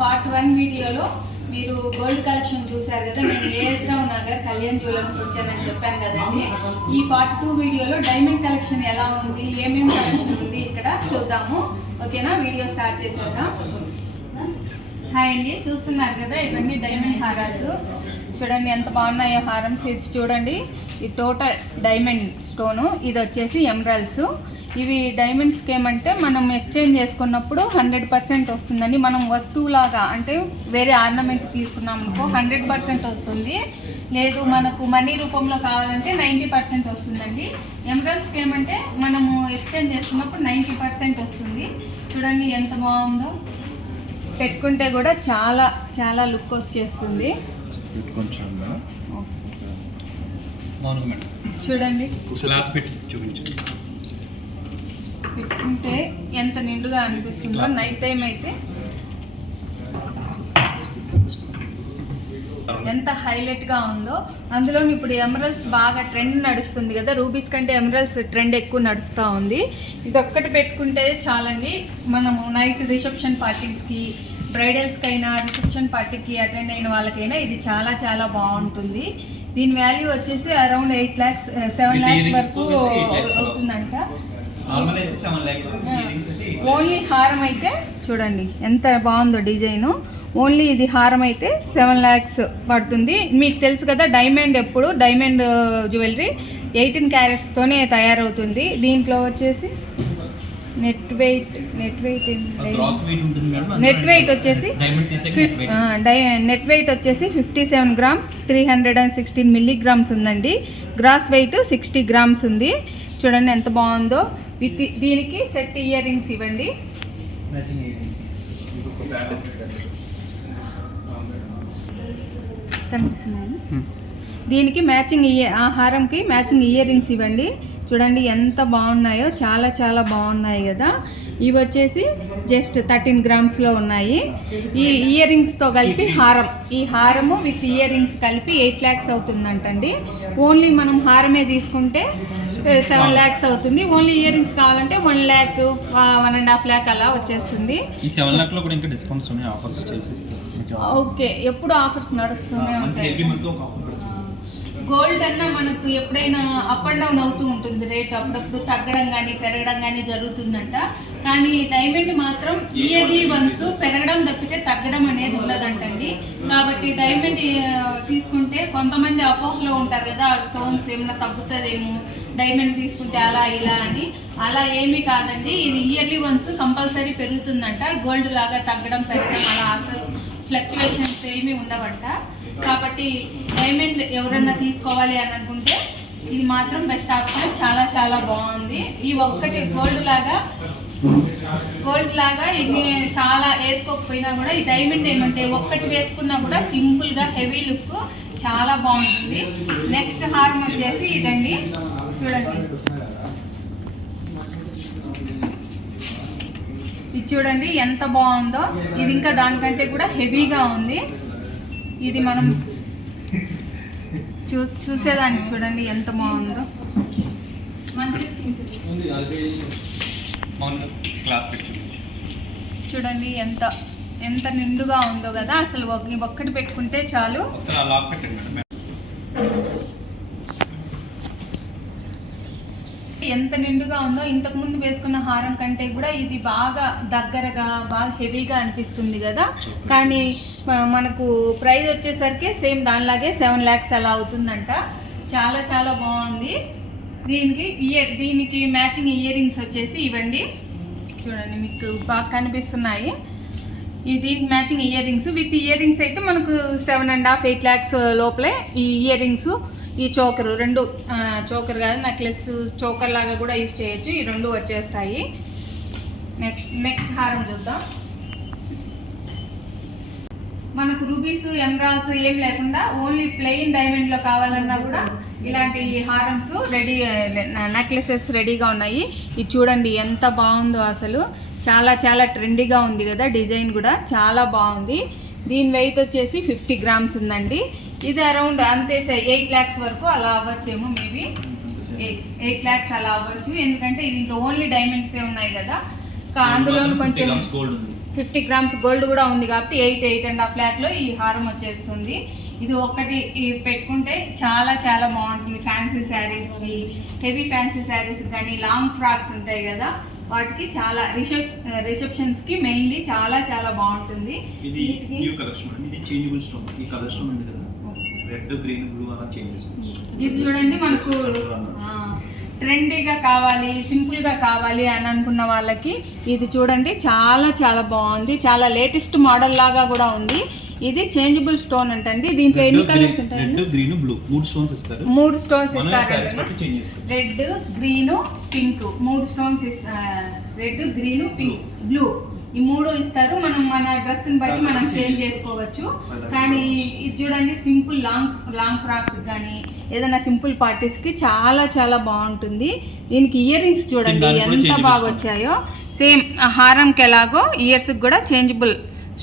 Part 1 వీడియోలో మీరు gold collection చూశారు కదా. నేను ఏఎస్ రావు నగర్ కళ్యాణ్ జ్యువెలర్స్కి వచ్చానని చెప్పాను కదండి. ఈ పార్ట్ 2 వీడియోలో డైమండ్ కలెక్షన్ ఎలా ఉంది, ఏమేమి కలెక్షన్ ఉంది ఇక్కడ చూద్దాము. ఓకేనా, వీడియో స్టార్ట్ చేసేద్దాం. హాయ్ అండి, చూస్తున్నారు కదా ఇవన్నీ డైమండ్ హారాలు. చూడండి ఎంత బాగున్నాయో హారమ్స్. ఇది చూడండి, ఈ టోటల్ డైమండ్ స్టోను, ఇది వచ్చేసి ఎమరాల్డ్స్. ఇవి డైమండ్స్కి ఏమంటే మనం ఎక్స్చేంజ్ చేసుకున్నప్పుడు 100% వస్తుందండి. మనం వస్తువులాగా అంటే వేరే ఆర్నమెంట్ తీసుకున్నాం అనుకో 100% వస్తుంది. లేదు మనకు మనీ రూపంలో కావాలంటే 90% వస్తుందండి. ఎమరాల్డ్స్కి ఏమంటే మనము ఎక్స్చేంజ్ చేసుకున్నప్పుడు 90% వస్తుంది. చూడండి ఎంత బాగుందో, పెట్టుకుంటే కూడా చాలా చాలా లుక్ వచ్చేస్తుంది. చూడండి పెట్టుకుంటే ఎంత నిండుగా అనిపిస్తుందో. నైట్ టైం అయితే ఎంత హైలైట్గా ఉందో. అందులో ఇప్పుడు ఎమరాల్డ్స్ బాగా ట్రెండ్ నడుస్తుంది కదా. రూబీస్ కంటే ఎమరాల్డ్స్ ట్రెండ్ ఎక్కువ నడుస్తూ ఉంది. ఇది ఒక్కటి పెట్టుకుంటే చాలండి. మనము నైట్ రిసెప్షన్ పార్టీస్కి, బ్రైడల్స్కైనా, రిసెప్షన్ పార్టీకి అటెండ్ అయిన వాళ్ళకైనా ఇది చాలా చాలా బాగుంటుంది. దీని వాల్యూ వచ్చేసి అరౌండ్ 7 lakhs వరకు అవుతుందంట. ఓన్లీ హారం అయితే చూడండి ఎంత బాగుందో డిజైను. ఓన్లీ ఇది హారం అయితే 7 lakhs పడుతుంది. మీకు తెలుసు కదా డైమండ్ ఎప్పుడు డైమండ్ జ్యువెలరీ 18 క్యారెట్స్తోనే తయారవుతుంది. దీంట్లో వచ్చేసి నెట్ వెయిట్ వచ్చేసి 57 grams 316 milligrams ఉందండి. గ్రాస్ వెయిట్ 60 grams ఉంది. చూడండి ఎంత బాగుందో. దీనికి సెట్ ఇయర్ రింగ్స్ ఇవ్వండి. కనిపిస్తున్నాయి. దీనికి మ్యాచింగ్ ఆ హారంకి మ్యాచింగ్ ఇయర్ రింగ్స్ ఇవ్వండి. చూడండి ఎంత బాగున్నాయో, చాలా చాలా బాగున్నాయి కదా. ఇవి వచ్చేసి జస్ట్ 13 grams ఉన్నాయి. ఈ ఇయర్ రింగ్స్తో కలిపి హారం, ఈ హారము విత్ ఇయర్ రింగ్స్ కలిపి 8 lakhs అవుతుందంటండి. ఓన్లీ మనం హారమే తీసుకుంటే 7 lakhs అవుతుంది. ఓన్లీ ఇయర్ రింగ్స్ కావాలంటే 1 lakh 1.5 lakh అలా వచ్చేస్తుంది. ఓకే, ఎప్పుడు ఆఫర్స్ నడుస్తూనే ఉంటాయి. గోల్డ్ అన్నా మనకు ఎప్పుడైనా అప్ అండ్ డౌన్ అవుతూ ఉంటుంది రేట్. అప్పుడప్పుడు తగ్గడం కానీ పెరగడం కానీ జరుగుతుందంట. కానీ డైమండ్ మాత్రం ఇయర్లీ వన్స్ పెరగడం తప్పితే తగ్గడం అనేది ఉండదంటండి. కాబట్టి డైమండ్ తీసుకుంటే కొంతమంది అపోహలో ఉంటారు కదా, స్టోన్స్ ఏమైనా తగ్గుతుందేమో డైమండ్ తీసుకుంటే అలా ఇలా అని. అలా ఏమీ కాదండి. ఇది ఇయర్లీ వన్స్ కంపల్సరీ పెరుగుతుందంట. గోల్డ్ లాగా తగ్గడం పెరగడం అలా అసలు ఫ్లక్చువేషన్స్ ఏమీ ఉండవంట. కాబట్టి డైమండ్ ఎవరన్నా తీసుకోవాలి అని అనుకుంటే ఇది మాత్రం బెస్ట్ ఆప్షన్. చాలా చాలా బాగుంది. ఈ ఒక్కటి గోల్డ్ లాగా ఇవి చాలా వేసుకోకపోయినా కూడా ఈ డైమండ్ ఏమంటే ఒక్కటి వేసుకున్నా కూడా సింపుల్గా హెవీ లుక్ చాలా బాగుంటుంది. నెక్స్ట్ హారం వచ్చేసి ఇదండి. చూడండి ఇది చూడండి ఎంత బాగుందో. ఇది ఇంకా దానికంటే కూడా హెవీగా ఉంది. ఇది మనం చూసేదానికి చూడండి ఎంత బాగుందో. చూడండి ఎంత ఎంత నిండుగా ఉందో కదా. అసలు ఒక్కటి పెట్టుకుంటే చాలు. ఎంత నిండుగా ఉందో. ఇంతకుముందు వేసుకున్న హారం కంటే కూడా ఇది బాగా దగ్గరగా బాగా హెవీగా అనిపిస్తుంది కదా. కానీ మనకు ప్రైస్ వచ్చేసరికి సేమ్ దానిలాగే 7 lakhs అలా అవుతుందంట. చాలా చాలా బాగుంది. దీనికి మ్యాచింగ్ ఇయర్ రింగ్స్ వచ్చేసి ఇవ్వండి. చూడండి మీకు బాగా కనిపిస్తున్నాయి. దీనికి matching ear rings with ear rings అయితే మనకు 7.5 8 lakhs లోపలే ఈ ఇయర్ రింగ్స్. ఈ చోకరు రెండు, చోకర్ కాదు నెక్లెస్ చోకర్ లాగా కూడా యూజ్ చేయొచ్చు. ఈ రెండు వచ్చేస్తాయి. నెక్స్ట్ హారం చూద్దాం. మనకు రూబీస్ ఎమరాల్డ్స్ ఏం లేకుండా ఓన్లీ ప్లెయిన్ డైమండ్లో కావాలన్నా కూడా ఇలాంటి హారమ్స్ రెడీ, నెక్లెసెస్ రెడీగా ఉన్నాయి. ఇది చూడండి ఎంత బాగుందో. అసలు చాలా చాలా ట్రెండీగా ఉంది కదా. డిజైన్ కూడా చాలా బాగుంది. దీని వెయిట్ వచ్చేసి 50 grams ఉందండి. ఇది అరౌండ్ అంతే 8 lakhs వరకు అలా అవ్వచ్చేమో. మేబీ 8 lakhs అలా అవ్వచ్చు. ఎందుకంటే దీంట్లో ఓన్లీ డైమండ్సే ఉన్నాయి కదా. అందులో కొంచెం 50 గ్రామ్స్ గోల్డ్ కూడా ఉంది కాబట్టి 8.5 లాక్లో ఈ హారం వచ్చేస్తుంది. ఇది ఒకటి పెట్టుకుంటే చాలా చాలా బాగుంటుంది. ఫ్యాన్సీ శారీస్కి, హెవీ ఫ్యాన్సీ శారీస్ కానీ, లాంగ్ ఫ్రాక్స్ ఉంటాయి కదా వాటికి చాలా రిసెప్షన్స్కి మెయిన్లీ చాలా చాలా బాగుంటుంది. ఇది న్యూ కలెక్షన్ అండి. ఇది చేంజబుల్ స్టోన్. ఈ కలర్ స్టోన్ ఉంది కదా, రెడ్, గ్రీన్, బ్లూ అలా చేంజ్ చేసుకోవచ్చు. ఇది చూడండి, మనకు ట్రెండీగా కావాలి, సింపుల్గా కావాలి అని అనుకున్న వాళ్ళకి ఇది చూడండి చాలా చాలా బాగుంది. చాలా లేటెస్ట్ మోడల్ లాగా కూడా ఉంది. ఇది చేంజబుల్ స్టోన్ అంటండి. దీంట్లో ఎన్ని కలర్స్ ఉంటాయి? రెడ్, గ్రీన్, బ్లూ 3 స్టోన్స్ ఇస్తారు. 3 స్టోన్స్ ఇస్తారు. Red, green, pink 3 stones red, green, pink, blue ఈ 3 ఇస్తారు. మనం మన డ్రెస్ ని బట్టి మనం చేంజ్ చేసుకోవచ్చు. కానీ ఇది చూడండి, సింపుల్ లాంగ్ ఫ్రాక్స్ కానీ ఏదైనా సింపుల్ పార్టీస్ కి చాలా చాలా బాగుంటుంది. దీనికి ఇయర్ రింగ్స్ చూడండి ఎంత బాగా వచ్చాయో. సేమ్ హారంకి ఎలాగో ఇయర్స్ కూడా చేంజబుల్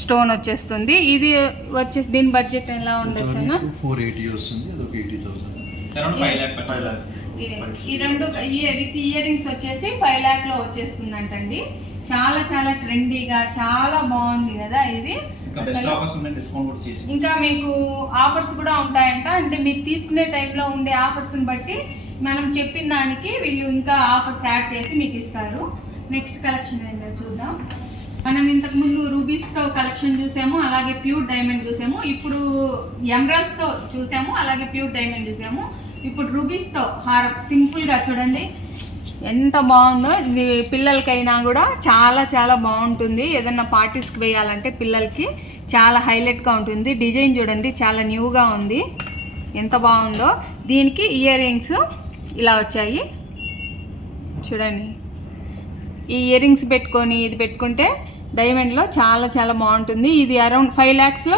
స్టోన్ వచ్చేస్తుంది. ఇది వచ్చేసి దీని బడ్జెట్ ఎలా ఉండొచ్చు? 480 వస్తుంది. అది ఒక 80,000. Around 5 lakh. ఈ రెండు విత్ ఇయర్ రింగ్స్ వచ్చేసి 5 lakh లో వచ్చేస్తుంది అంటండి. చాలా చాలా ట్రెండీగా చాలా బాగుంది కదా ఇది. ఇంకా మీకు ఆఫర్స్ కూడా ఉంటాయంట. అంటే మీరు తీసుకునే టైంలో ఉండే ఆఫర్స్ని బట్టి మనం చెప్పిన దానికి వీళ్ళు ఇంకా ఆఫర్స్ యాడ్ చేసి మీకు ఇస్తారు. నెక్స్ట్ కలెక్షన్ ఏంటో చూద్దాం. మనం ఇంతకుముందు రూబీస్తో కలెక్షన్ చూసాము, అలాగే ప్యూర్ డైమండ్ చూసాము. ఇప్పుడు ఎమరాల్డ్స్తో చూసాము, అలాగే ప్యూర్ డైమండ్ చూసాము. ఇప్పుడు రూబీస్తో హారం సింపుల్గా చూడండి ఎంత బాగుందో. ఇది పిల్లలకైనా కూడా చాలా చాలా బాగుంటుంది. ఏదన్నా పార్టీస్కి వేయాలంటే పిల్లలకి చాలా హైలైట్గా ఉంటుంది. డిజైన్ చూడండి చాలా న్యూగా ఉంది, ఎంత బాగుందో. దీనికి ఇయర్ రింగ్స్ ఇలా వచ్చాయి చూడండి. ఈ ఇయర్ రింగ్స్ పెట్టుకొని ఇది పెట్టుకుంటే డైమండ్లో చాలా చాలా బాగుంటుంది. ఇది అరౌండ్ 5 lakhsలో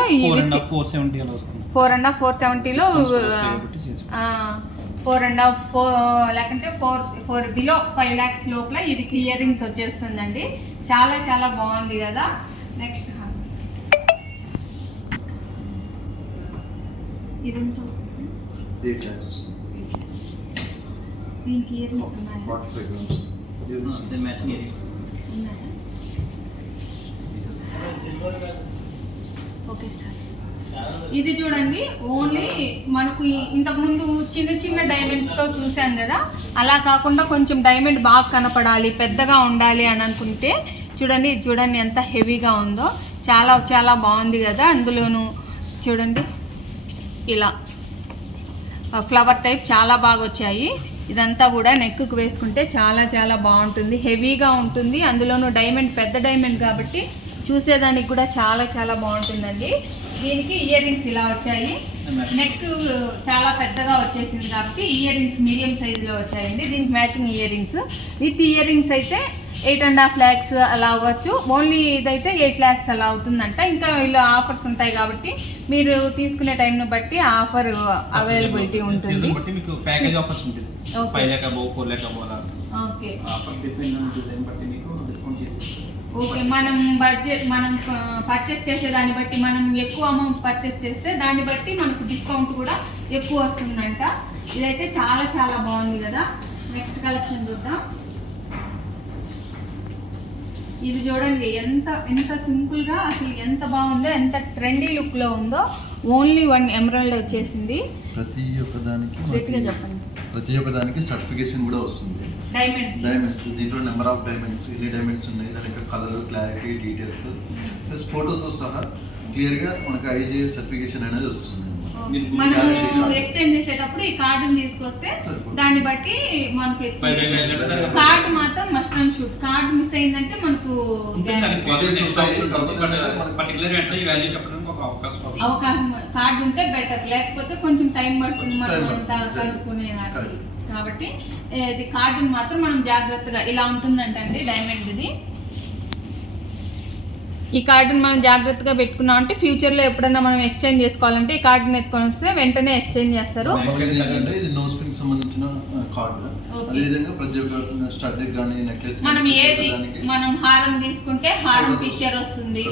4.5 470లో 4.5 లేకంటే 4 బిలో 5 lakhs లోపల ఇది ఇయర్ రింగ్స్ వచ్చేస్తుందండి. చాలా చాలా బాగుంది కదా. నెక్స్ట్ ఇదంతా దీనికి ఇయర్ రింగ్స్ ఉన్నాయి. 45 grams. Okay sir. ఇది చూడండి, ఓన్లీ మనకు ఇంతకుముందు చిన్న చిన్న డైమండ్స్తో చూసాం కదా, అలా కాకుండా కొంచెం డైమండ్ బాగా కనపడాలి, పెద్దగా ఉండాలి అని అనుకుంటే చూడండి, ఇది చూడండి ఎంత హెవీగా ఉందో. చాలా చాలా బాగుంది కదా. అందులోనూ చూడండి ఇలా ఫ్లవర్ టైప్ చాలా బాగా వచ్చాయి. ఇదంతా కూడా నెక్కు వేసుకుంటే చాలా చాలా బాగుంటుంది, హెవీగా ఉంటుంది. అందులోనూ డైమండ్ పెద్ద డైమండ్ కాబట్టి చూసేదానికి కూడా చాలా చాలా బాగుంటుందండి. దీనికి ఇయర్ రింగ్స్ ఇలా వచ్చాయి. నెక్ చాలా పెద్దగా వచ్చేసింది కాబట్టి ఇయర్ రింగ్స్ మీడియం సైజులో వచ్చాయండి. దీనికి matching ear rings. With ear rings అయితే 8.5 lakhs అలా అవ్వచ్చు. ఓన్లీ ఇదైతే 8 lakhs అలా అవుతుందంట. ఇంకా వీళ్ళు ఆఫర్స్ ఉంటాయి కాబట్టి మీరు తీసుకునే టైంను బట్టి ఆఫర్ అవైలబిలిటీ ఉంటుంది. ఓకే, మనం పర్చేస్ చేసే దాన్ని బట్టి, మనం ఎక్కువ అమౌంట్ పర్చేస్ చేస్తే దాన్ని బట్టి మనకు డిస్కౌంట్ కూడా ఎక్కువ వస్తుందంట. ఇదైతే చాలా చాలా బాగుంది కదా. నెక్స్ట్ కలెక్షన్ చూద్దాం. ఇది చూడండి ఎంత ఎంత సింపుల్గా, అసలు ఎంత బాగుందో, ఎంత ట్రెండీ లుక్లో ఉందో. ఓన్లీ 1 ఎమరాల్డ్ వచ్చేసింది. ప్రతి ఒక్కదానికి సర్టిఫికేషన్ కూడా వస్తుంది. డైమండ్స్ దీంట్లో నెంబర్ ఆఫ్ డైమండ్స్, ఎన్ని డైమండ్స్ ఉన్నాయి, దాని యొక్క కలర్, క్లారిటీ, డీటెయిల్స్ ప్లస్ ఫోటోతో సహా క్లియర్గా మనకు ఐజీఐ సర్టిఫికేషన్ అనేది వస్తుంది. మనం ఎక్స్చేంజ్ చేసేటప్పుడు ఈ కార్డుని తీసుకొస్తే దాన్ని బట్టి మనకు కార్డు మాత్రం must and should. Card miss అయిందంటే మనకు అవకాశం, కార్డు ఉంటే బెటర్, లేకపోతే కొంచెం టైం పడుతుంది మనం అంతా కనుక్కునేదానికి. కాబట్టి ఇది కార్డుని మాత్రం మనం జాగ్రత్తగా ఇలా ఉంటుందంటండి డైమండ్ది. ఈ కార్డుని మనం జాగ్రత్తగా పెట్టుకున్నాం అంటే ఫ్యూచర్లో ఎప్పుడన్నా మనం ఎక్స్చేంజ్ చేసుకోవాలంటే ఈ కార్డుని ఎత్తుకొని వస్తే వెంటనే ఎక్స్చేంజ్ చేస్తారు. ఇది నో స్ప్రింగ్ సంబంధించిన కార్డు. అదేవిధంగా ప్రతి ఒక్క స్టడ్ కానీ నెక్లెస్, మనం హారం తీసుకుంటే హారం పిక్చర్ వస్తుంది,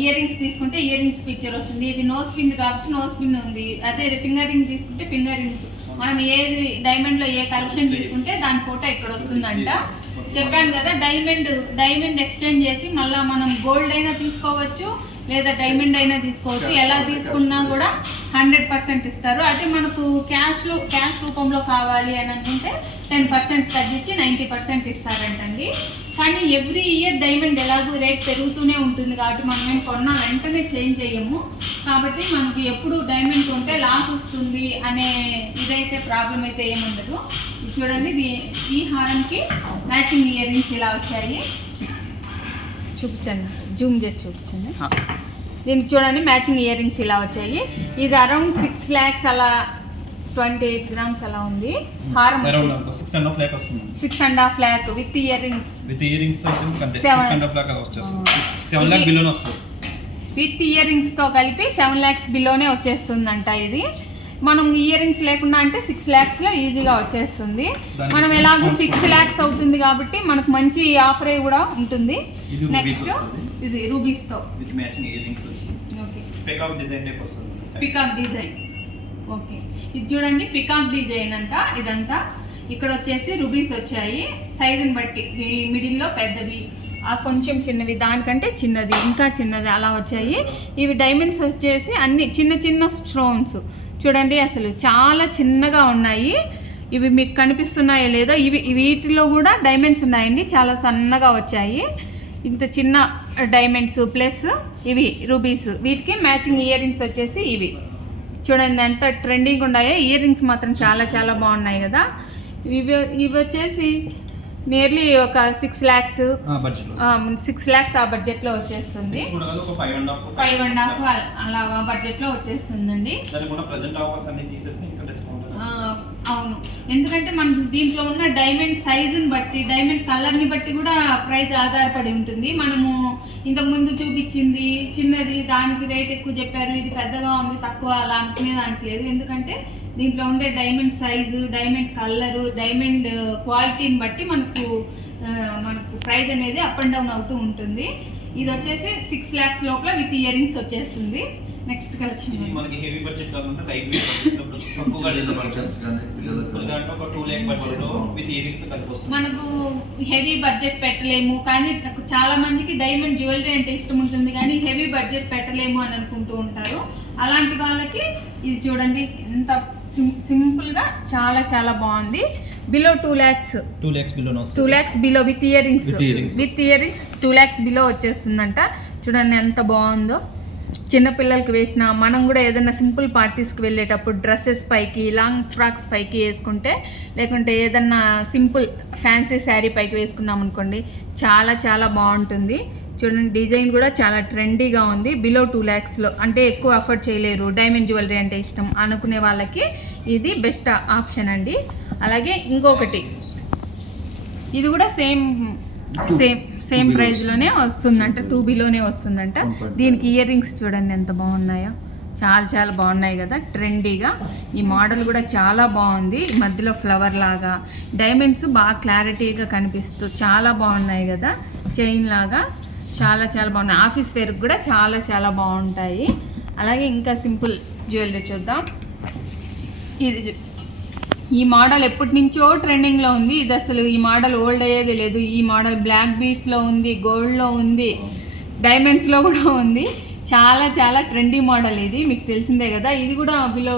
ఇయర్ రింగ్స్ తీసుకుంటే ఇయర్ రింగ్స్ పిక్చర్ వస్తుంది. ఇది నో స్పిన్ కాబట్టి నో స్పిన్ ఉంది. అదే ఫింగర్ రింగ్ తీసుకుంటే ఫింగర్ రింగ్స్. మనం ఏది డైమండ్ లో ఏ కలెక్షన్ తీసుకుంటే దాని ఫోటో ఇక్కడ వస్తుందంట. చెప్పాను కదా, డైమండ్ ఎక్స్చేంజ్ చేసి మళ్ళీ మనం గోల్డ్ అయినా తీసుకోవచ్చు లేదా డైమండ్ అయినా తీసుకోవచ్చు. ఎలా తీసుకున్నా కూడా 100% ఇస్తారు. అయితే మనకు క్యాష్ రూపంలో కావాలి అని అనుకుంటే 10% తగ్గించి 90% ఇస్తారంటండి. కానీ ఎవ్రీ ఇయర్ డైమండ్ ఎలాగో రేట్ పెరుగుతూనే ఉంటుంది కాబట్టి మనం ఏం కొన్నా వెంటనే చేంజ్ చేయము. కాబట్టి మనకి ఎప్పుడు డైమండ్ ఉంటే లాస్ వస్తుంది అనే ఇదైతే ప్రాబ్లం అయితే ఏముండదు. ఇది చూడండి, ఈ హారంకి మ్యాచింగ్ ఇయర్ రింగ్స్ ఇలా వచ్చాయి. చూపించండి, జూమ్ చేసి చూపించండి. దీనికి చూడండి మ్యాచింగ్ ఇయర్ రింగ్స్ ఇలా వచ్చాయి. ఇది అరౌండ్ 6 lakhs అలా 28 grams అలా ఉంది. హారం 6.5 lakh with ear rings. With ear rings తో 6.5 lakh వచ్చేస్తుంది. 7 lakh బిలోనే వస్తుంది. విత్ ఇయర్ రింగ్స్ తో కలిపి 7 lakhs బిలోనే వచ్చేస్తుందంట. ఇది మనం ఇయర్ రింగ్స్ లేకుండా అంటే 6 lakhs లో ఈజీగా వచ్చేస్తుంది. మనం ఎలాగో 6 lakhs అవుతుంది కాబట్టి మనకు మంచి ఆఫర్ కూడా ఉంటుంది. నెక్స్ట్ ఇది రూబీస్ తో విత్ మ్యాచింగ్ ఇయర్ రింగ్స్ వస్తుంది. ఓకే, పికాక్ డిజైన్ టైప్ వస్తుంది. Peacock design. ఓకే, ఇది చూడండి పికాక్ డిజైన్ అంట. ఇదంతా ఇక్కడ వచ్చేసి రూబీస్ వచ్చాయి సైజుని బట్టి. మిడిల్లో పెద్దవి, కొంచెం చిన్నవి, దానికంటే చిన్నది, ఇంకా చిన్నది అలా వచ్చాయి. ఇవి డైమండ్స్ వచ్చేసి అన్ని చిన్న చిన్న స్టోన్స్ చూడండి, అసలు చాలా చిన్నగా ఉన్నాయి. ఇవి మీకు కనిపిస్తున్నాయో లేదో, వీటిలో కూడా డైమండ్స్ ఉన్నాయండి, చాలా సన్నగా వచ్చాయి. ఇంత చిన్న డైమండ్స్ ప్లస్ ఇవి రూబీస్, వీటికి మ్యాచింగ్ ఇయర్ రింగ్స్ వచ్చేసి ఇవి చూడండి ఎంత ట్రెండింగ్ ఉన్నాయో. ఇయర్ రింగ్స్ మాత్రం చాలా చాలా బాగున్నాయి కదా. ఇవి వచ్చేసి నియర్లీ ఒక 6 lakhs 6 lakhs ఆ బడ్జెట్లో వచ్చేస్తుంది. 5.5 అలా బడ్జెట్లో వచ్చేస్తుందండి. అవును, ఎందుకంటే మన దీంట్లో ఉన్న డైమండ్ సైజుని బట్టి, డైమండ్ కలర్ని బట్టి కూడా ప్రైస్ ఆధారపడి ఉంటుంది. మనము ఇంతకుముందు చూపించింది చిన్నది, దానికి రేట్ ఎక్కువ చెప్పారు, ఇది పెద్దగా ఉంది తక్కువ అలా అనుకునే దానికి లేదు. ఎందుకంటే దీంట్లో ఉండే diamond size, diamond colour, diamond క్వాలిటీని బట్టి మనకు ప్రైస్ అనేది అప్ అండ్ డౌన్ అవుతూ ఉంటుంది. ఇది వచ్చేసి 6 lakhs లోపల విత్ ఇయర్ రింగ్స్ వచ్చేస్తుంది. నెక్స్ట్ కలెక్షన్ ఇది మనకి హెవీ బడ్జెట్ కాకుండా లైట్ వెయిట్ బడ్జెట్ లో విత్ ఇయర్ రింగ్స్ తో కలిపి వస్తుంది. మనకు హెవీ బడ్జెట్ పెట్టలేము, కానీ చాలా మందికి డైమండ్ జ్యువెలరీ అంటే ఇష్టం ఉంటుంది కానీ హెవీ బడ్జెట్ పెట్టలేము అని అనుకుంటూ ఉంటారు. అలాంటి వాళ్ళకి ఇది చూడండి ఎంత సింపుల్ గా చాలా చాలా బాగుంది. Below 2 lakhs 2 lakhs below with earrings 2 lakhs below వచ్చేస్తుందంట. చూడండి ఎంత బాగుందో. చిన్నపిల్లలకి వేసిన, మనం కూడా ఏదైనా సింపుల్ పార్టీస్కి వెళ్ళేటప్పుడు డ్రెస్సెస్ పైకి, లాంగ్ ఫ్రాక్స్ పైకి వేసుకుంటే, లేకుంటే ఏదన్నా సింపుల్ ఫ్యాన్సీ శారీ పైకి వేసుకున్నాం అనుకోండి చాలా చాలా బాగుంటుంది. చూడండి డిజైన్ కూడా చాలా ట్రెండీగా ఉంది. బిలో 2 lakhsలో అంటే ఎక్కువ అఫోర్డ్ చేయలేరు, డైమండ్ జ్యువెలరీ అంటే ఇష్టం అనుకునే వాళ్ళకి ఇది బెస్ట్ ఆప్షన్ అండి. అలాగే ఇంకొకటి ఇది కూడా సేమ్ ప్రైస్లోనే వస్తుందంట, 2 బిలోనే వస్తుందంట. దీనికి ఇయర్ రింగ్స్ చూడండి ఎంత బాగున్నాయో, చాలా చాలా బాగున్నాయి కదా ట్రెండీగా. ఈ మోడల్ కూడా చాలా బాగుంది. ఈ మధ్యలో ఫ్లవర్ లాగా డైమండ్స్ బాగా క్లారిటీగా కనిపిస్తూ చాలా బాగున్నాయి కదా. చైన్ లాగా చాలా చాలా బాగున్నాయి. ఆఫీస్ వేర్కి కూడా చాలా చాలా బాగుంటాయి. అలాగే ఇంకా సింపుల్ జ్యువెలరీ చూద్దాం. ఈ మోడల్ ఎప్పటి నుంచో ట్రెండింగ్లో ఉంది. ఇది అసలు ఈ మోడల్ ఓల్డ్ అయ్యేది లేదు. ఈ మోడల్ బ్లాక్ బీడ్స్లో ఉంది, గోల్డ్లో ఉంది, డైమండ్స్లో కూడా ఉంది. చాలా చాలా ట్రెండీ మోడల్ ఇది, మీకు తెలిసిందే కదా. ఇది కూడా బిలో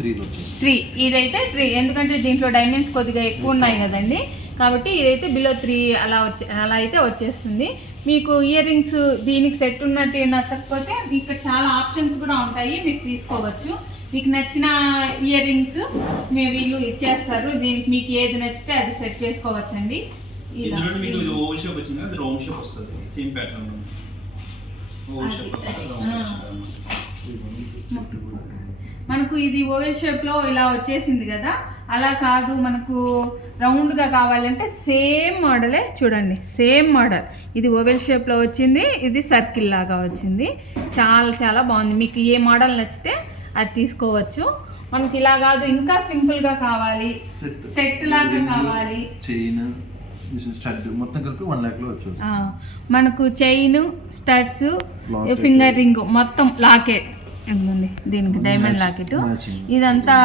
3 ఇదైతే 3, ఎందుకంటే దీంట్లో డైమండ్స్ కొద్దిగా ఎక్కువ ఉన్నాయి కదండి, కాబట్టి ఇదైతే బిలో 3 అలా అయితే వచ్చేస్తుంది. మీకు ఇయర్ రింగ్స్ దీనికి సెట్ ఉన్నట్టు నచ్చకపోతే ఇక్కడ చాలా ఆప్షన్స్ కూడా ఉంటాయి, మీరు తీసుకోవచ్చు. మీకు నచ్చిన ఇయర్ రింగ్స్ వీళ్ళు ఇచ్చేస్తారు. దీనికి మీకు ఏది నచ్చితే అది సెట్ చేసుకోవచ్చండి. మనకు ఇది ఓవెల్ షేప్లో ఇలా వచ్చేసింది కదా, అలా కాదు మనకు రౌండ్గా కావాలంటే సేమ్ మోడలే చూడండి, సేమ్ మోడల్. ఇది ఓవెల్ షేప్లో వచ్చింది, ఇది సర్కిల్ లాగా వచ్చింది. చాలా చాలా బాగుంది. మీకు ఏ మోడల్ నచ్చితే అది తీసుకోవచ్చు. మనకి ఇలా కాదు, ఇంకా సింపుల్గా కావాలి, సెట్ లాగా కావాలి, చైన్ స్టడ్ మొత్తం కలిపి 1 lakh లో వచ్చేస్తుంది. మనకు చైన్, స్టడ్స్, ఫింగర్ రింగ్ మొత్తం లాకెట్ ఇదిగోండి దీనికి డైమండ్ లాకెట్. ఇదంతా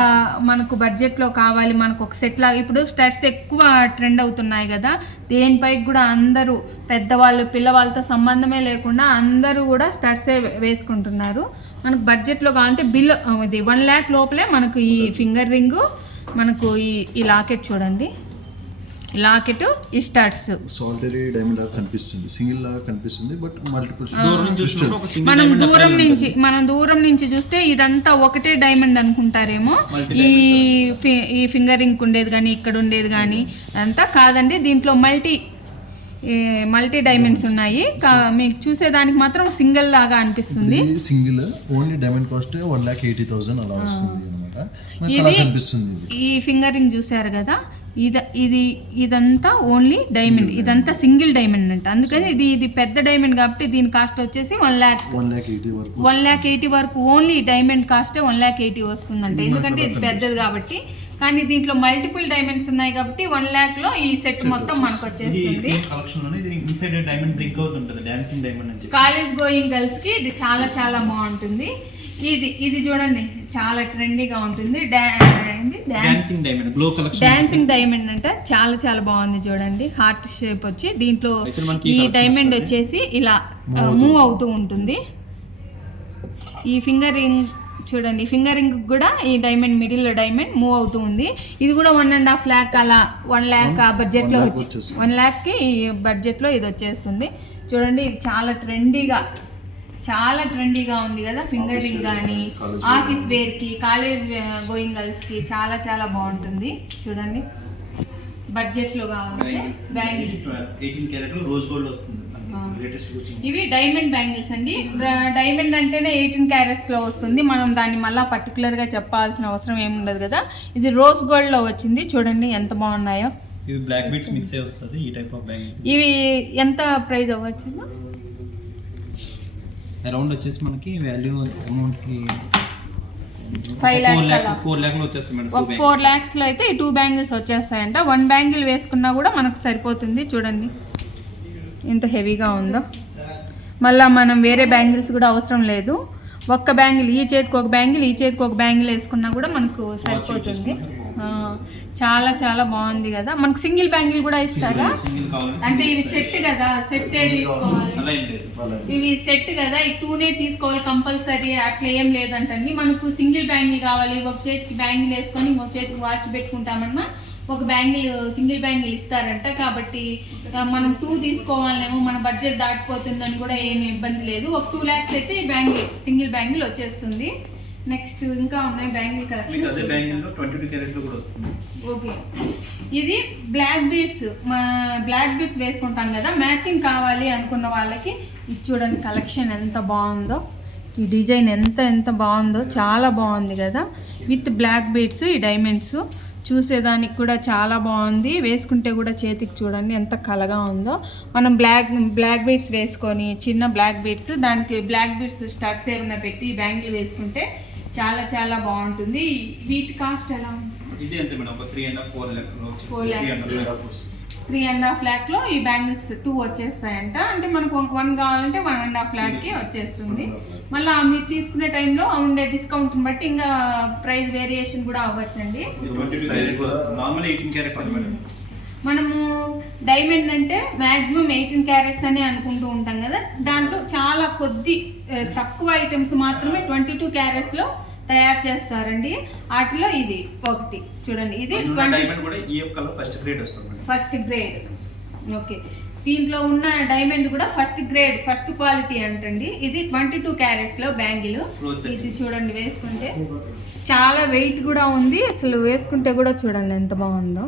మనకు బడ్జెట్లో కావాలి, మనకు ఒక సెట్ లాగా. ఇప్పుడు స్టడ్స్ ఎక్కువ ట్రెండ్ అవుతున్నాయి కదా, దేనిపైకి కూడా అందరూ పెద్దవాళ్ళు పిల్లవాళ్ళతో సంబంధమే లేకుండా అందరూ కూడా స్టడ్సే వేసుకుంటున్నారు. మనకు బడ్జెట్లో కావాలంటే బిల్ ఇది 1 lakh లోపలే మనకు ఈ ఫింగర్ రింగు, మనకు ఈ లాకెట్ చూడండి, లాకెట్, ఈ స్టడ్స్. సాలిటరీ డైమండ్ లాగా కనిపిస్తుంది, సింగిల్ లాగా కనిపిస్తుంది, బట్ మల్టిపుల్. మనం దూరం నుంచి చూస్తే ఇదంతా ఒకటే డైమండ్ అనుకుంటారేమో, ఈ ఫింగర్ రింగ్ ఉండేది కానీ ఇక్కడ ఉండేది కానీ అదంతా కాదండి. దీంట్లో మల్టీ డైమండ్స్ ఉన్నాయి. మీకు చూసేదానికి మాత్రం సింగిల్ లాగా అనిపిస్తుంది. సింగిల్ ఓన్లీ డైమండ్ కాస్ట్ 1,80,000 అలా వస్తుంది అన్నమాట. ఈ ఫింగర్ రింగ్ చూసారు కదా, ఇదంతా ఓన్లీ డైమండ్, ఇదంతా సింగిల్ డైమండ్ అంట. అందుకని ఇది పెద్ద డైమండ్ కాబట్టి దీని కాస్ట్ వచ్చేసి 1,80,000 వరకు. ఓన్లీ డైమండ్ కాస్టే 1,80,000 వస్తుందంట, ఎందుకంటే ఇది పెద్దది కాబట్టి. కానీ దీంట్లో మల్టిపుల్ డైమండ్స్ ఉన్నాయి కాబట్టి 1 lakh లో ఈ సెట్ మొత్తం మనకు వచ్చేస్తుంది. కాలేజ్ గోయింగ్ గర్ల్స్ కి ఇది చాలా చాలా బాగుంటుంది. ఇది చూడండి, చాలా ట్రెండీగా ఉంటుంది. డాన్సింగ్ డైమండ్ అంటే చాలా చాలా బాగుంది. చూడండి, హార్ట్ షేప్ వచ్చి దీంట్లో ఈ డైమండ్ వచ్చేసి ఇలా మూవ్ అవుతూ ఉంటుంది. ఈ ఫింగర్ రింగ్ చూడండి, ఫింగర్ రింగ్ కూడా ఈ డైమండ్ మిడిల్లో డైమండ్ మూవ్ అవుతూ ఉంది. ఇది కూడా 1.5 lakh అలా 1 lakh ఆ బడ్జెట్లో వచ్చి 1 lakh ఈ బడ్జెట్లో ఇది వచ్చేస్తుంది. చూడండి, చాలా ట్రెండీగా ఉంది కదా ఫింగర్ రింగ్. కానీ ఆఫీస్ వేర్కి, కాలేజ్ గోయింగ్ గర్ల్స్కి చాలా చాలా బాగుంటుంది. చూడండి, బడ్జెట్లో కావాలి బ్యాంగిల్స్. ఇవి డైమండ్ బ్యాంగిల్స్ అండి. డైమండ్ అంటేనే 18 carats లో వస్తుంది. మనం దాన్ని మళ్ళీ పర్టికులర్గా చెప్పాల్సిన అవసరం ఏమి ఉండదు కదా. ఇది రోజ్ గోల్డ్ లో వచ్చింది. చూడండి ఎంత బాగున్నాయో. ఇవి బ్లాక్ బీట్స్ మిక్స్ అయ్యి వస్తుంది ఈ టైప్ ఆఫ్ బ్యాంగిల్. ఇవి ఎంత ప్రైస్ అవ్వచ్చు? అరౌండ్ వచ్చేసి మనకి వాల్యూ అమౌంట్ కి 5 lakhs 4 lakh వచ్చేస్తాయి మేడం. ఒక 4 lakhs లో అయితే ఈ 2 బ్యాంగిల్స్ వచ్చేస్తాయంట. 1 బ్యాంగిల్ వేసుకున్నా కూడా మనకు సరిపోతుంది. చూడండి ఎంత హెవీగా ఉందో. మళ్ళీ మనం వేరే బ్యాంగిల్స్ కూడా అవసరం లేదు. ఒక్క బ్యాంగిల్, ఈ చేతికి ఒక బ్యాంగిల్, ఈ చేతికి ఒక బ్యాంగిల్ వేసుకున్నా కూడా మనకు సరిపోతుంది. చాలా చాలా బాగుంది కదా. మనకు సింగిల్ బ్యాంగిల్ కూడా ఇస్తారా? అంటే ఇవి సెట్ కదా, సెట్ తీసుకోవాలి. ఇవి సెట్ కదా, ఈ 2నే తీసుకోవాలి కంపల్సరీ అట్లా ఏం లేదంటండి. మనకు సింగిల్ బ్యాంగిల్ కావాలి, ఒక చేతికి బ్యాంగిల్ వేసుకొని ఇంకొక చేతికి వాచ్ పెట్టుకుంటామన్నా ఒక బ్యాంగిల్, సింగిల్ బ్యాంగిల్ ఇస్తారంట. కాబట్టి మనం 2 తీసుకోవాలేమో, మన బడ్జెట్ దాటిపోతుందని కూడా ఏమి ఇబ్బంది లేదు. ఒక 2 lakhs అయితే ఈ బ్యాంగిల్, సింగిల్ బ్యాంగిల్ వచ్చేస్తుంది. నెక్స్ట్ ఇంకా ఉన్నాయి బ్యాంగిల్ కలెక్షన్. అదే బ్యాంగిల్ లో 22 carats లో కూడా వస్తుంది. ఓకే, ఇది బ్లాక్ బీడ్స్ వేసుకుంటాం కదా, మ్యాచింగ్ కావాలి అనుకున్న వాళ్ళకి ఇది చూడండి, కలెక్షన్ ఎంత బాగుందో. ఈ డిజైన్ ఎంత బాగుందో, చాలా బాగుంది కదా. విత్ బ్లాక్ బీడ్స్, ఈ డైమండ్స్ చూసేదానికి కూడా చాలా బాగుంది. వేసుకుంటే కూడా చేతికి చూడండి ఎంత కలగా ఉందో. మనం బ్లాక్ బీడ్స్ వేసుకొని, చిన్న బ్లాక్ బీడ్స్, దానికి బ్లాక్ బీడ్స్ స్టడ్స్ ఏమైనా పెట్టి బ్యాంగిల్ వేసుకుంటే చాలా చాలా బాగుంటుంది. వీటి కాస్ట్ ఎలా ఉంటుంది? ఇది ఎంత మేడం? ఒక 3.5 lakh 4 lakhs 3.5 lakh లో ఈ బ్యాంగిల్స్ 2 వచ్చేస్తాయంట. అంటే మనకు 1 కావాలంటే 1.5 lakh వచ్చేస్తుంది. మళ్ళీ మీరు తీసుకునే టైంలో ఉండే డిస్కౌంట్ బట్టి ఇంకా ప్రైస్ వేరియేషన్ కూడా అవ్వచ్చండి. మనము డైమండ్ అంటే మ్యాక్సిమం 18 carats అని అనుకుంటూ ఉంటాం కదా, దాంట్లో చాలా తక్కువ ఐటమ్స్ మాత్రమే 22 carats లో తయారు చేస్తారండి. వాటిలో ఇది ఒకటి చూడండి, ఇది ఫస్ట్ గ్రేడ్. ఓకే, దీంట్లో ఉన్న డైమండ్ కూడా ఫస్ట్ గ్రేడ్, ఫస్ట్ క్వాలిటీ అంటండి. ఇది 22 carats లో బ్యాంగిల్. ఇది చూడండి, వేసుకుంటే చాలా వెయిట్ కూడా ఉంది. అసలు వేసుకుంటే కూడా చూడండి ఎంత బాగుందో,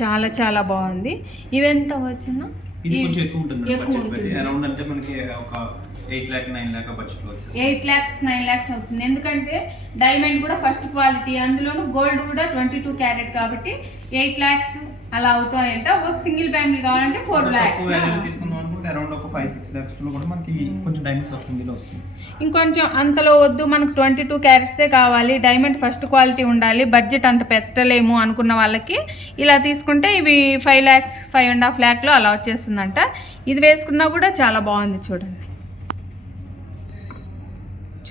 చాలా చాలా బాగుంది. ఇవెంత వచ్చినా ఇది కొంచెం ఎక్కువ ఉంటుంది. అరౌండ్ అంటే మనకి ఒక 8 lakh 9 lakh బడ్జెట్ లో వచ్చేది. 8 lakhs 9 lakhs అవుతుంది. ఎందుకంటే డైమండ్ కూడా ఫస్ట్ క్వాలిటీ, అందులోను గోల్డ్ కూడా 22 carat కాబట్టి 8 lakhs అలా అవుతాయంట. ఒక సింగిల్ బ్యాంగిల్ కావాలంటే 4 lakhs తీసుకుందాం అనుకుంటే అరౌండ్ ఒక 5-6 lakhs లో కూడా మనకి కొంచెం డైమండ్స్ వస్తుంది. ఇంకొంచెం అంతలో వద్దు, మనకు 22 carats కావాలి, డైమండ్ ఫస్ట్ క్వాలిటీ ఉండాలి, బడ్జెట్ అంత పెట్టలేము అనుకున్న వాళ్ళకి ఇలా తీసుకుంటే ఇవి 5 lakhs 5.5 lakh లో అలా వచ్చేస్తుందంట. ఇది వేసుకున్నా కూడా చాలా బాగుంది.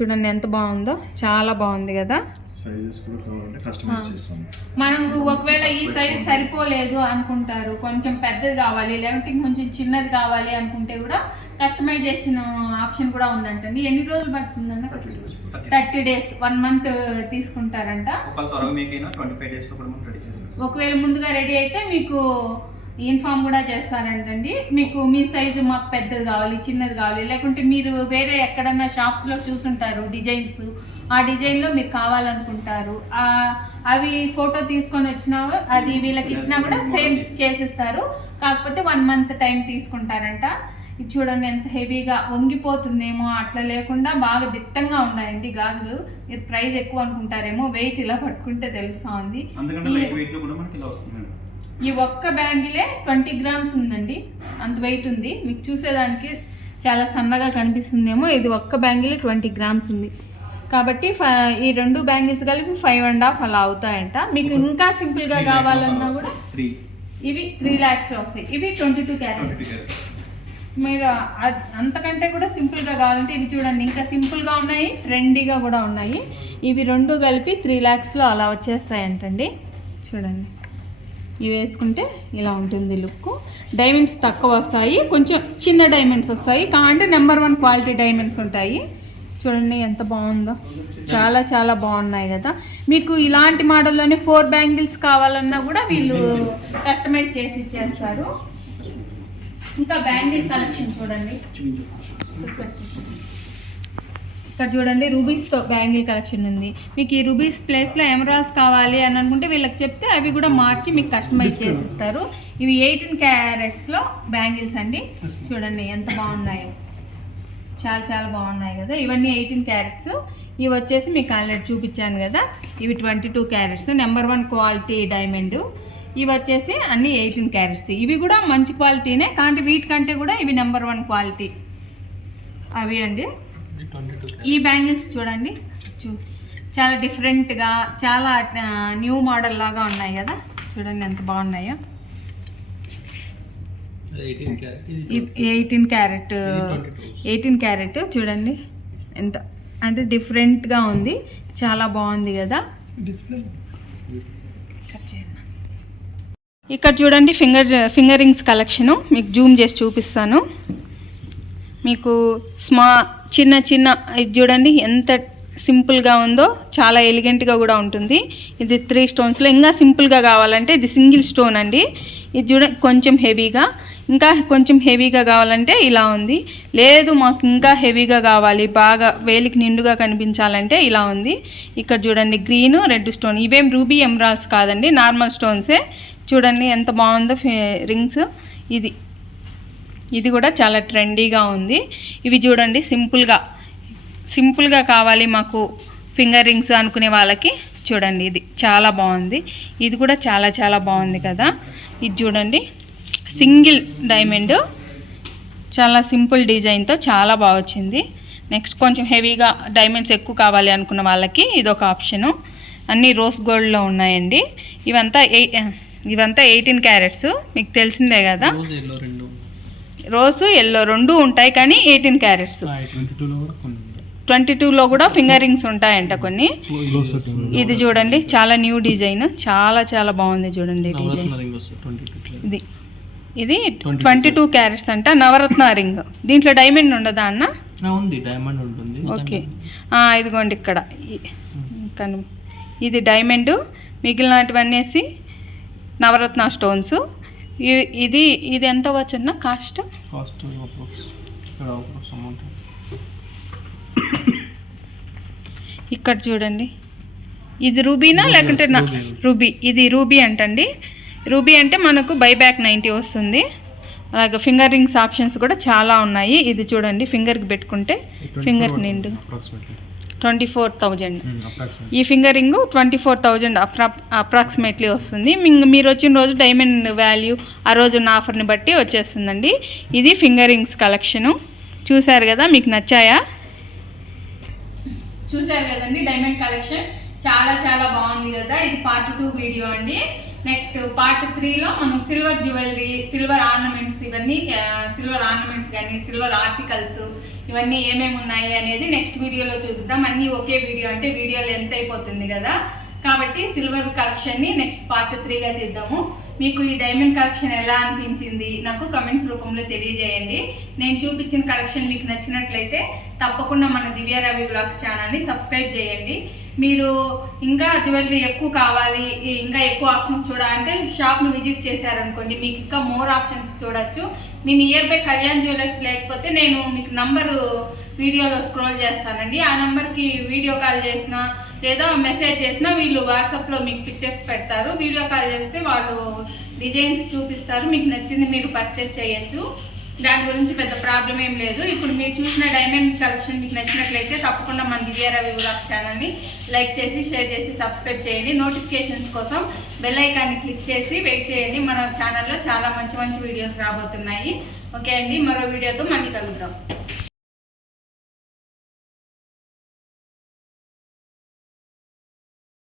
చూడండి ఎంత బాగుందో, చాలా బాగుంది కదా. సైజెస్ కూడా కావాలంటే కస్టమైజ్ చేస్తాం. మనకు ఒకవేళ ఈ సైజ్ సరిపోలేదు అనుకుంటారు, కొంచెం పెద్దది కావాలి లేకపోతే కొంచెం చిన్నది కావాలి అనుకుంటే కూడా కస్టమైజేషన్ ఆప్షన్ కూడా ఉందంటండి. ఎన్ని రోజులు పడుతుందన్న? 30 days, 1 month తీసుకుంటారంట. ఒకవేళ ముందుగా రెడీ అయితే మీకు ఇన్ఫామ్ కూడా చేస్తారంటండి. మీకు మీ సైజు మాకు పెద్దది కావాలి, చిన్నది కావాలి, లేకుంటే మీరు వేరే ఎక్కడన్నా షాప్స్లో చూసుంటారు డిజైన్స్, ఆ డిజైన్లో మీరు కావాలనుకుంటారు, అవి ఫోటో తీసుకొని వచ్చినా అది వీళ్ళకి ఇచ్చినా కూడా సేమ్ చేసిస్తారు. కాకపోతే 1 month టైం తీసుకుంటారంట. ఇది చూడండి ఎంత హెవీగా వంగిపోతుందేమో, అట్లా లేకుండా బాగా దిట్టంగా ఉన్నాయండి గాజులు. ఇది ప్రైస్ ఎక్కువ అనుకుంటారేమో, వెయిట్ ఇలా పట్టుకుంటే తెలుస్తా ఉంది. ఈ ఒక్క బ్యాంగిలే 20 grams ఉందండి, అంత వెయిట్ ఉంది. మీకు చూసేదానికి చాలా సన్నగా కనిపిస్తుందేమో, ఇది ఒక్క బ్యాంగిలే 20 grams ఉంది. కాబట్టి ఈ 2 బ్యాంగిల్స్ కలిపి 5.5 అలా అవుతాయంట. మీకు ఇంకా సింపుల్గా కావాలన్నా కూడా ఇవి 3 lakhs వస్తాయి. ఇవి 22 carats. మీరు అంతకంటే కూడా సింపుల్గా కావాలంటే ఇవి చూడండి, ఇంకా సింపుల్గా ఉన్నాయి, ట్రెండీగా కూడా ఉన్నాయి. ఇవి 2 కలిపి 3 lakhsలో అలా వచ్చేస్తాయంటండి. చూడండి, ఇవి వేసుకుంటే ఇలా ఉంటుంది లుక్. డైమండ్స్ తక్కువ వస్తాయి, కొంచెం చిన్న డైమండ్స్ వస్తాయి, అంటే నెంబర్ 1 క్వాలిటీ డైమండ్స్ ఉంటాయి. చూడండి ఎంత బాగుందో, చాలా చాలా బాగున్నాయి కదా. మీకు ఇలాంటి మోడల్లోనే 4 బ్యాంగిల్స్ కావాలన్నా కూడా వీళ్ళు కస్టమైజ్ చేసి ఇచ్చేస్తారు. ఇంకా బ్యాంగిల్ కలెక్షన్ చూడండి, ఇక్కడ చూడండి రూబీస్తో బ్యాంగిల్ కలెక్షన్ ఉంది. మీకు ఈ రూబీస్ ప్లేస్లో ఎమరాల్స్ కావాలి అని అనుకుంటే వీళ్ళకి చెప్తే అవి కూడా మార్చి మీకు కస్టమైజ్ చేసిస్తారు. ఇవి 18 carats బ్యాంగిల్స్ అండి. చూడండి ఎంత బాగున్నాయో, చాలా చాలా బాగున్నాయి కదా. ఇవన్నీ 18 carats. ఇవి వచ్చేసి మీకు ఆల్రెడీ చూపించాను కదా, ఇవి 22 carats నెంబర్ 1 క్వాలిటీ డైమండ్. ఇవి వచ్చేసి అన్నీ 18 carats. ఇవి కూడా మంచి క్వాలిటీనే, కానీ వీటికంటే కూడా ఇవి నెంబర్ 1 క్వాలిటీ అవి అండి. ఈ బ్యాంగిల్స్ చూడండి, చాలా డిఫరెంట్గా, చాలా న్యూ మోడల్ లాగా ఉన్నాయి కదా. చూడండి ఎంత బాగున్నాయో. 18 carat చూడండి ఎంత అంటే డిఫరెంట్గా ఉంది, చాలా బాగుంది కదా. ఇక్కడ చూడండి ఫింగర్ రింగ్స్ కలెక్షను మీకు జూమ్ చేసి చూపిస్తాను. మీకు చిన్న ఇది చూడండి ఎంత సింపుల్గా ఉందో, చాలా ఎలిగెంట్గా కూడా ఉంటుంది. ఇది 3 stonesలో. ఇంకా సింపుల్గా కావాలంటే ఇది సింగిల్ స్టోన్ అండి. ఇది చూడండి కొంచెం హెవీగా, ఇంకా కొంచెం హెవీగా కావాలంటే ఇలా ఉంది. లేదు మాకు ఇంకా హెవీగా కావాలి, బాగా వేలికి నిండుగా కనిపించాలంటే ఇలా ఉంది. ఇక్కడ చూడండి గ్రీన్, రెడ్ స్టోన్. ఇవేం రూబీ ఎమరాల్డ్స్ కాదండి, నార్మల్ స్టోన్సే. చూడండి ఎంత బాగుందో రింగ్స్. ఇది కూడా చాలా ట్రెండీగా ఉంది. ఇవి చూడండి సింపుల్గా కావాలి మాకు ఫింగర్ రింగ్స్ అనుకునే వాళ్ళకి చూడండి ఇది చాలా బాగుంది. ఇది కూడా చాలా చాలా బాగుంది కదా. ఇది చూడండి సింగిల్ డైమండ్, చాలా సింపుల్ డిజైన్తో చాలా బాగా వచ్చింది. నెక్స్ట్ కొంచెం హెవీగా డైమండ్స్ ఎక్కువ కావాలి అనుకున్న వాళ్ళకి ఇదొక ఆప్షను. అన్నీ రోజ్ గోల్డ్లో ఉన్నాయండి. ఇవంతా 18 carats మీకు తెలిసిందే కదా. రోజ్ ఎల్లో 2 ఉంటాయి, కానీ 18 carats. 22లో కూడా ఫింగర్ రింగ్స్ ఉంటాయంట కొన్ని. ఇది చూడండి చాలా న్యూ డిజైన్, చాలా చాలా బాగుంది చూడండి డిజైన్. ఇది 22 carats అంట, నవరత్న రింగ్. దీంట్లో డైమండ్ ఉండదా అన్న? డైమండ్ ఉంటుంది. ఓకే, ఇదిగోండి ఇక్కడ ఇది డైమండ్, మిగిలినటువన్నీ నవరత్న స్టోన్స్. ఇది ఎంత వచ్చన్న కాస్ట్? ఇక్కడ చూడండి ఇది రూబీనా లేకుంటే రూబీ. ఇది రూబీ అంటండి. రూబీ అంటే మనకు బైబ్యాక్ 90 వస్తుంది. అలాగే ఫింగర్ రింగ్స్ ఆప్షన్స్ కూడా చాలా ఉన్నాయి. ఇది చూడండి ఫింగర్కి పెట్టుకుంటే ఫింగర్ నిండు 24,000. ఈ ఫింగర్ రింగ్ 24,000 అప్రాక్సిమేట్లీ వస్తుంది. మీరు వచ్చిన రోజు డైమండ్ వాల్యూ ఆ రోజు ఉన్న ఆఫర్ని బట్టి వచ్చేస్తుందండి. ఇది ఫింగర్ రింగ్స్ కలెక్షను. చూసారు కదా, మీకు నచ్చాయా? చూసారు కదండి డైమండ్ కలెక్షన్ చాలా చాలా బాగుంది కదా. ఇది part 2 వీడియో అండి. నెక్స్ట్ పార్ట్ 3లో మనం సిల్వర్ జ్యువెలరీ, సిల్వర్ ఆర్నమెంట్స్, ఇవన్నీ సిల్వర్ ఆర్నమెంట్స్ కానీ సిల్వర్ ఆర్టికల్స్ ఇవన్నీ ఏమేమి ఉన్నాయి అనేది నెక్స్ట్ వీడియోలో చూపిద్దాం. అన్నీ ఒకే వీడియో అంటే వీడియో లెంత్ అయిపోతుంది కదా, కాబట్టి సిల్వర్ కలెక్షన్ని నెక్స్ట్ పార్ట్ 3గా తీద్దాము. మీకు ఈ డైమండ్ కలెక్షన్ ఎలా అనిపించింది నాకు కమెంట్స్ రూపంలో తెలియజేయండి. నేను చూపించిన కలెక్షన్ మీకు నచ్చినట్లయితే తప్పకుండా మన దివ్య రవి వ్లాగ్స్ ఛానల్ని సబ్స్క్రైబ్ చేయండి. మీరు ఇంకా జ్యువెలరీ ఎక్కువ కావాలి, ఇంకా ఎక్కువ ఆప్షన్స్ చూడాలంటే షాప్ని విజిట్ చేశారనుకోండి, మీకు ఇంకా మోర్ ఆప్షన్స్ చూడొచ్చు. మీ నియర్ బై కళ్యాణ్ జ్యువెలర్స్ లేకపోతే నేను మీకు నంబరు వీడియోలో స్క్రోల్ చేస్తానండి. ఆ నెంబర్కి వీడియో కాల్ చేసినా లేదా మెసేజ్ చేసినా వీళ్ళు వాట్సాప్లో మీకు పిక్చర్స్ పెడతారు. వీడియో కాల్ చేస్తే వాళ్ళు డిజైన్స్ చూపిస్తారు, మీకు నచ్చింది మీరు పర్చేస్ చేయొచ్చు. దాని గురించి పెద్ద ప్రాబ్లం ఏం లేదు. ఇప్పుడు మీరు చూసిన డైమండ్ కలెక్షన్ మీకు నచ్చినట్లయితే తప్పకుండా మన దివ్య రవి వ్లాగ్ ఛానల్ని లైక్ చేసి షేర్ చేసి సబ్స్క్రైబ్ చేయండి. నోటిఫికేషన్స్ కోసం బెల్ ఐకాన్ని క్లిక్ చేసి వెయిట్ చేయండి. మన ఛానల్లో చాలా మంచి మంచి వీడియోస్ రాబోతున్నాయి. ఓకే అండి, మరో వీడియోతో మళ్ళీ కలుద్దాం.